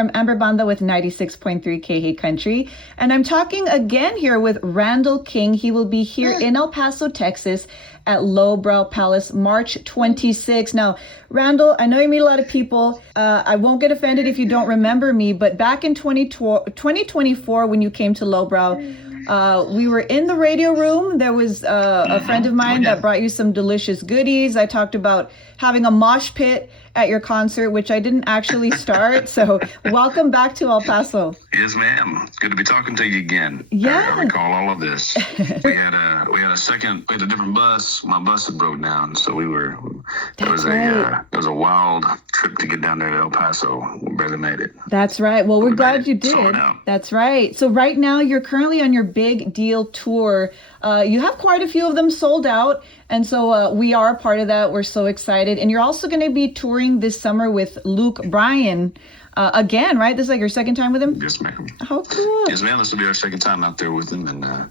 I'm Amber Banda with 96.3 KH Country, and I'm talking again here with Randall King. He will be here in El Paso, Texas at Lowbrow Palace March 26. Now, Randall, I know you meet a lot of people. I won't get offended if you don't remember me, but back in 2024 when you came to Lowbrow, we were in the radio room. There was a friend of mine that brought you some delicious goodies. I talked about having a mosh pit at your concert, which I didn't actually start. So welcome back to El Paso. Yes, ma'am. It's good to be talking to you again. Yeah. I recall all of this. we had a different bus. My bus had broke down, so it was a wild trip to get down there to El Paso. We barely made it. That's right. Well, we're glad you did. That's right. So right now you're currently on your big deal tour. You have quite a few of them sold out. And so we are a part of that. We're so excited. And you're also going to be touring this summer with Luke Bryan again, right? This is like your second time with him? Yes, ma'am. How cool. Yes, ma'am. This will be our second time out there with him. And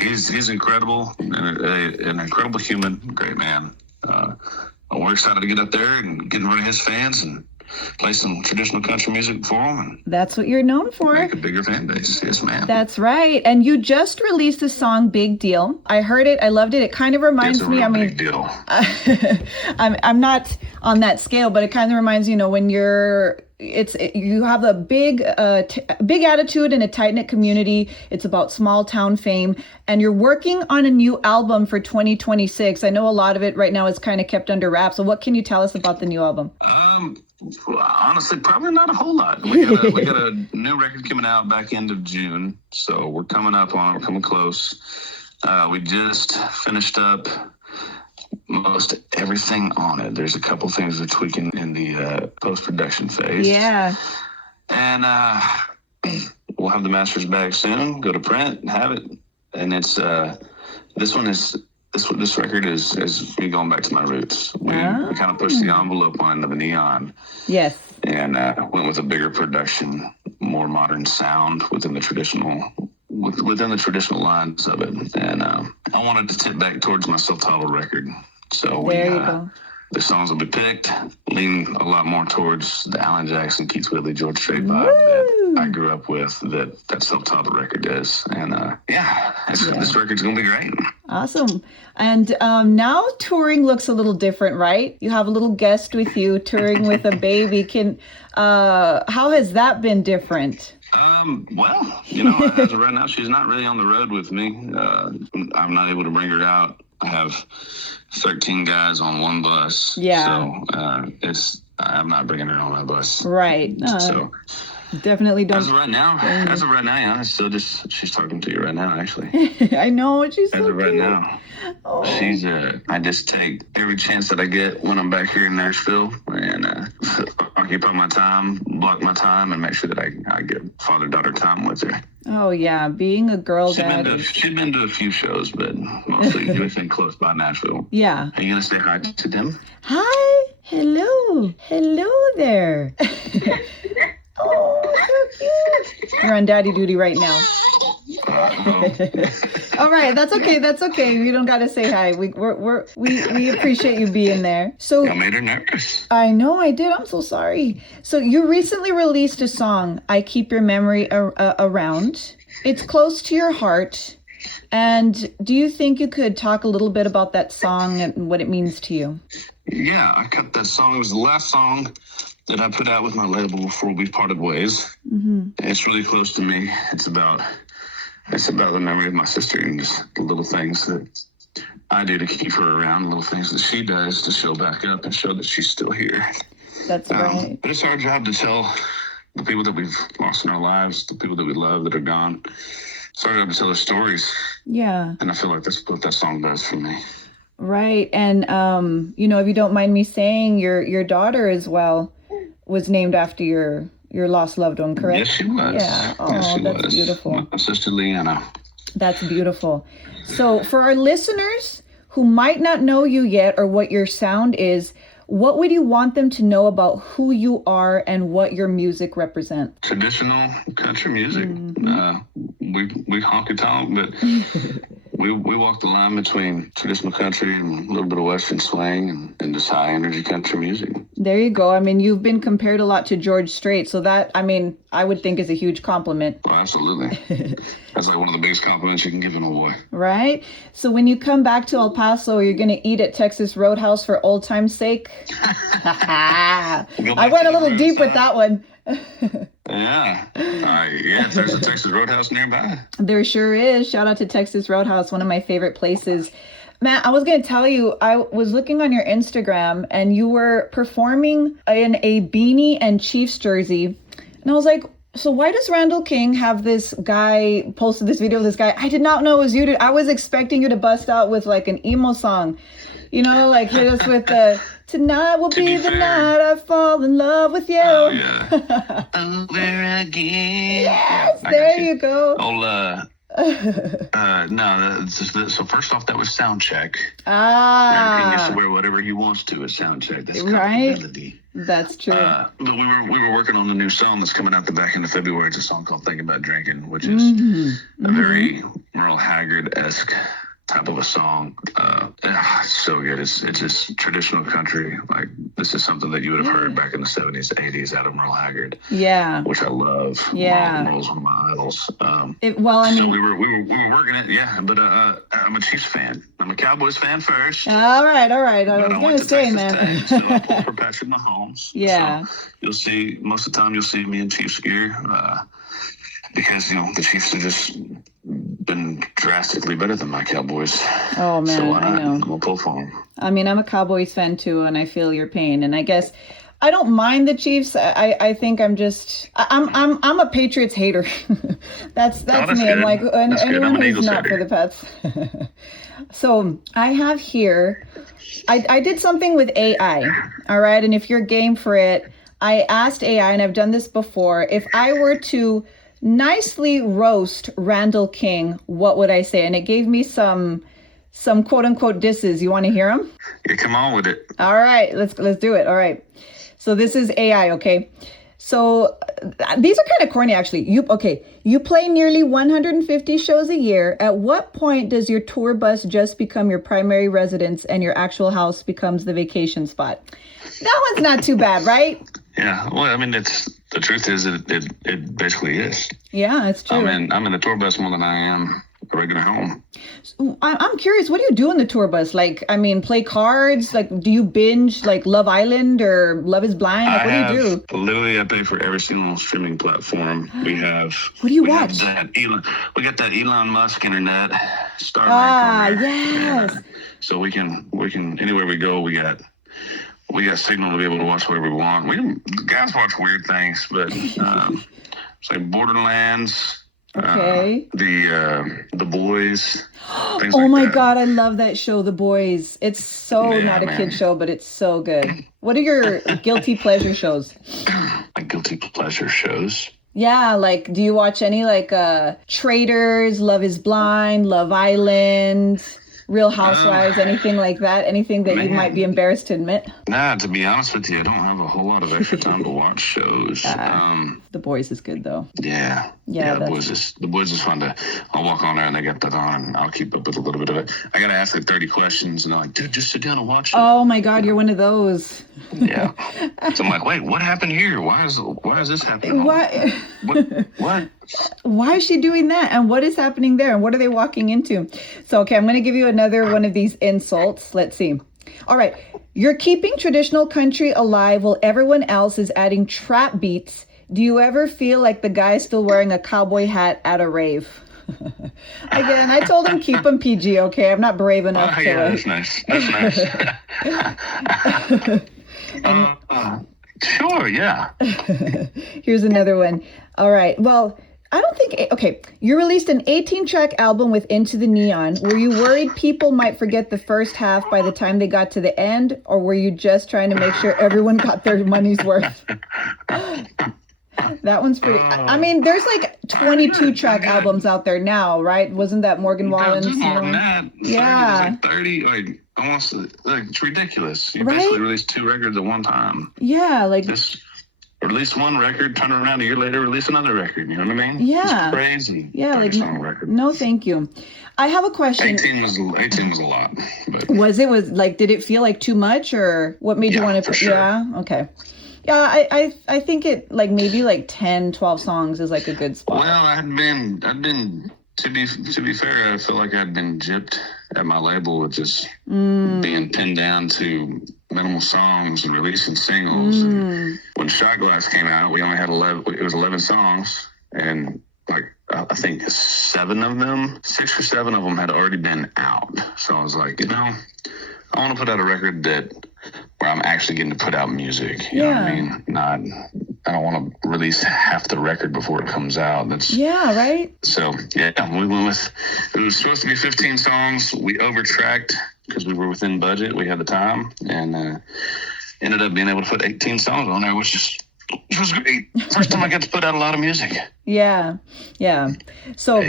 he's incredible, an incredible human, great man. We're excited to get up there and get in front of his fans and play some traditional country music for him. And that's what you're known for. Make a bigger fan base. Yes, ma'am. That's right. And you just released the song Big Deal. I heard it. I loved it. It kind of reminds me, big deal. I'm not on that scale, but it kind of reminds, when you have a big attitude in a tight-knit community. It's about small town fame, and you're working on a new album for 2026. I know a lot of it right now is kind of kept under wraps. So what can you tell us about the new album? Honestly, probably not a whole lot. We got a new record coming out back end of June, so we're coming up on it. We're coming close. We just finished up most everything on it. There's a couple things we're tweaking in the post-production phase. Yeah. And we'll have the masters back soon, go to print, and have it. And it's this record is me going back to my roots. We kind of pushed the envelope on the neon. Yes. And went with a bigger production, more modern sound within the traditional lines of it. And I wanted to tip back towards my self-titled record. So there you go. The songs will be picked, lean a lot more towards the Alan Jackson, Keith Whitley, George Strait vibe that I grew up with, that self-titled record is. And this record's going to be great. Awesome. And now touring looks a little different, right? You have a little guest with you touring with a baby. How has that been different? Well, as of right now, she's not really on the road with me. I'm not able to bring her out. I have 13 guys on one bus. Yeah. So I'm not bringing her on my bus. Right. So definitely don't. As of right now, yeah, it's still just, she's talking to you right now, actually. I know. She's As so of right cute. now. Oh. She's I just take every chance that I get when I'm back here in Nashville and occupy my time, block my time, and make sure that I get father-daughter time with her. Oh yeah, being a girl dad. She'd been to a few shows, but mostly anything close by Nashville. Yeah. Are you gonna say hi to them? Hi, hello there. Oh, so cute. You're on daddy duty right now. All right, that's okay. You don't gotta say hi. We appreciate you being there. So I made her nervous. I know I did. I'm so sorry. So you recently released a song, "I Keep Your Memory Around." It's close to your heart. And do you think you could talk a little bit about that song and what it means to you? Yeah, I cut that song. It was the last song that I put out with my label before we parted ways. Mm-hmm. It's really close to me. It's about the memory of my sister and just the little things that I do to keep her around, little things that she does to show back up and show that she's still here. That's right. But it's our job to tell the people that we've lost in our lives, the people that we love that are gone. It's our job to tell their stories. Yeah. And I feel like that's what that song does for me. Right. And, if you don't mind me saying, your daughter as well was named after your lost loved one, correct? Yes, she was. Yeah. Oh, yes, she that's was. Beautiful. My sister Leanna. That's beautiful. So for our listeners who might not know you yet or what your sound is, what would you want them to know about who you are and what your music represents? Traditional country music. We honky tonk, but we walk the line between traditional country and a little bit of Western swing and just high energy country music. There you go. I mean, you've been compared a lot to George Strait, so that, I mean, I would think is a huge compliment. Oh, absolutely. That's like one of the biggest compliments you can give an old boy. Right? So when you come back to El Paso, you're going to eat at Texas Roadhouse for old time's sake? I went a little deep with that one. Yeah. Yeah, there's a Texas Roadhouse nearby. There sure is. Shout out to Texas Roadhouse, one of my favorite places. Matt, I was going to tell you, I was looking on your Instagram and you were performing in a beanie and Chiefs jersey. And I was like, so why does Randall King have this guy, posted this video of this guy? I did not know it was you. I was expecting you to bust out with like an emo song. You know, like hit us with the, tonight will be the night I fall in love with you. Oh, yeah. Over again. Yes, there you go. So first off, that was sound check. He used to wear whatever he wants to at sound check. That's kind right. of melody. That's true. But we were working on the new song that's coming out the back end of February. It's a song called "Think About Drinking," which is a very Merle Haggard-esque type of a song. So good. It's just traditional country. Like, this is something that you would have heard back in the 70s, 80s out of Merle Haggard. Yeah. Which I love. Yeah. Merle's one of my idols. So we were working it, yeah. But I'm a Chiefs fan. I'm a Cowboys fan first. All right. I was But going to say, man. Tech, so I pull for Patrick Mahomes. Yeah. So you'll see, most of the time you'll see me in Chiefs gear. Because, the Chiefs have just been drastically better than my Cowboys. Oh, man, so I know. I'm going to pull for them. I mean, I'm a Cowboys fan, too, and I feel your pain. And I guess I don't mind the Chiefs. I think I'm a Patriots hater. that's me. Good. I'm like, anyone who's not hater. for the Pats. So I have here, I did something with AI, all right? And if you're game for it, I asked AI, and I've done this before, if I were to nicely roast Randall King, what would I say? And it gave me some quote unquote disses. You want to hear them? Yeah, come on with it. All right, let's do it. All right. So this is AI, okay? So these are kind of corny, actually. You play nearly 150 shows a year. At what point does your tour bus just become your primary residence and your actual house becomes the vacation spot? That one's not too bad, right? Yeah. Well, I mean, the truth is it basically is. Yeah, it's true. I'm in the tour bus more than I am a regular home. So I'm curious, what do you do in the tour bus? Like, I mean, play cards? Like, do you binge like Love Island or Love is Blind? Like, what do you do? Literally, I pay for every single streaming platform we have. What do you watch? We got that Elon Musk internet. Starlink. Yes. Yeah. So we can anywhere we go, we got signal to be able to watch whatever we want. Guys watch weird things, but it's like Borderlands. Okay. The Boys. Oh my God, I love that show, The Boys. It's not a kid show, but it's so good. What are your guilty pleasure shows? My guilty pleasure shows? Yeah, like, do you watch any like Traitors, Love is Blind, Love Island, Real Housewives, anything like that? Anything that you might be embarrassed to admit? Nah, to be honest with you, I don't have a whole lot of extra time to watch shows. The Boys is good though. Yeah, The Boys is fun I'll walk on there and they got that on and I'll keep up with a little bit of it. I gotta ask like 30 questions and they're like, dude, just sit down and watch it. Oh my God, you're one of those. Yeah. So I'm like, wait, what happened here? Why is this happening? What? Why is she doing that? And what is happening there? And what are they walking into? So, okay, I'm going to give you another one of these insults. Let's see. All right. You're keeping traditional country alive while everyone else is adding trap beats. Do you ever feel like the guy's still wearing a cowboy hat at a rave? Again, I told him keep him PG, okay? I'm not brave enough to... Yeah, that's nice. Sure, yeah. Here's another one. All right. Well, I don't think... Okay. You released an 18-track album with Into the Neon. Were you worried people might forget the first half by the time they got to the end? Or were you just trying to make sure everyone got their money's worth? That one's pretty... I mean, there's like 22-track albums out there now, right? Wasn't that Morgan Wallen's? More than that. Yeah. Like 30, like almost, like it's ridiculous. You right? basically released 2 records at one time. Yeah, like... release one record, turn around a year later, release another record. You know what I mean? Yeah. It's crazy. Yeah, like song record. no, thank you. I have a question. 18 was a lot. But Was like, did it feel like too much, or what made you want to? For sure. Yeah. Okay. Yeah, I think it like maybe like 10, 12 songs is like a good spot. Well, I'd been to be fair, I feel like I'd been gypped at my label with just being pinned down to minimal songs and releasing singles. And when Shot Glass came out, we only had 11. It was 11 songs, and like I think 6 or 7 of them had already been out. So I was like, I want to put out a record where I'm actually getting to put out music. You know what I mean? I don't want to release half the record before it comes out. Right. So we went with, it was supposed to be 15 songs. We overtracked because we were within budget. We had the time, and ended up being able to put 18 songs on there, which was great. First time I got to put out a lot of music. Yeah. So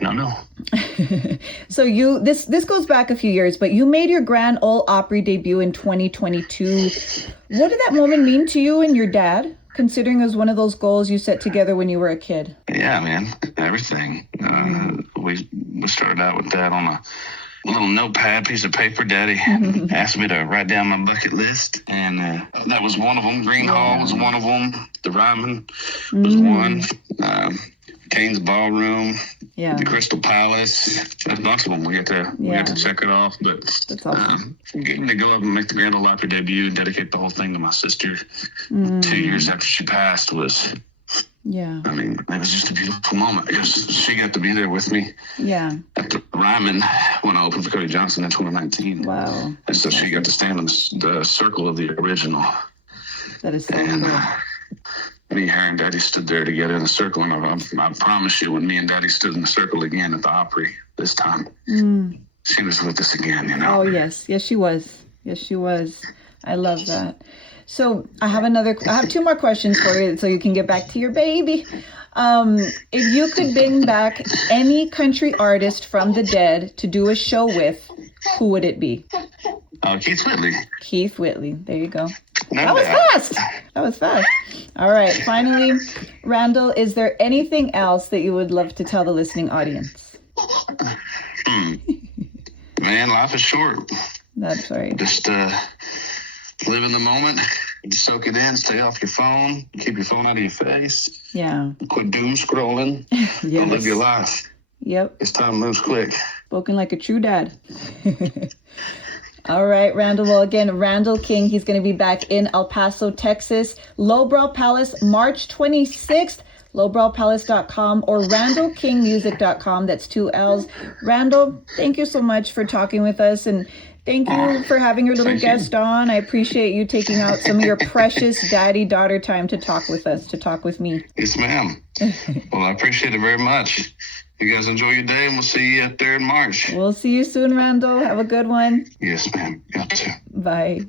no. So this goes back a few years, but you made your Grand Ole Opry debut in 2022. What did that moment mean to you and your dad, considering it was one of those goals you set together when you were a kid? Yeah, man, everything. We started out with that on a little notepad, piece of paper. Daddy asked me to write down my bucket list, and that was one of them. Green Hall was one of them. The Ryman was one. Kane's Ballroom, the Crystal Palace. There's a bunch of them. We got to check it off. But that's awesome. Getting to go up and make the Grand Ole Opry debut, dedicate the whole thing to my sister 2 years after she passed was. Yeah. I mean, it was just a beautiful moment because she got to be there with me. Yeah. At the Ryman when I opened for Cody Johnson in 2019. Wow. And so she got to stand in the circle of the original. That is so cool. Me, her, and Daddy stood there together in the circle, and I promise you, when me and Daddy stood in the circle again at the Opry this time, she was with us again. Oh yes, she was. I love that. So I have 2 more questions for you, so you can get back to your baby. If you could bring back any country artist from the dead to do a show with, who would it be? Keith Whitley. Keith Whitley. There you go. That was fast. All right. Finally, Randall, is there anything else that you would love to tell the listening audience? Man, life is short. That's right. Just live in the moment. Soak it in. Stay off your phone. Keep your phone out of your face. Yeah. Quit doom scrolling. Yes. Live your life. Yep. This time moves quick. Spoken like a true dad. All right, Randall. Well, again, Randall King, he's going to be back in El Paso, Texas. Lowbrow Palace, March 26th. Lowbrowpalace.com or RandallKingMusic.com. That's 2 L's. Randall, thank you so much for talking with us, and thank you for having your little guest on. I appreciate you taking out some of your precious daddy-daughter time to talk with us, to talk with me. Yes, ma'am. Well, I appreciate it very much. You guys enjoy your day, and we'll see you out there in March. We'll see you soon, Randall. Have a good one. Yes, ma'am. You too. Bye.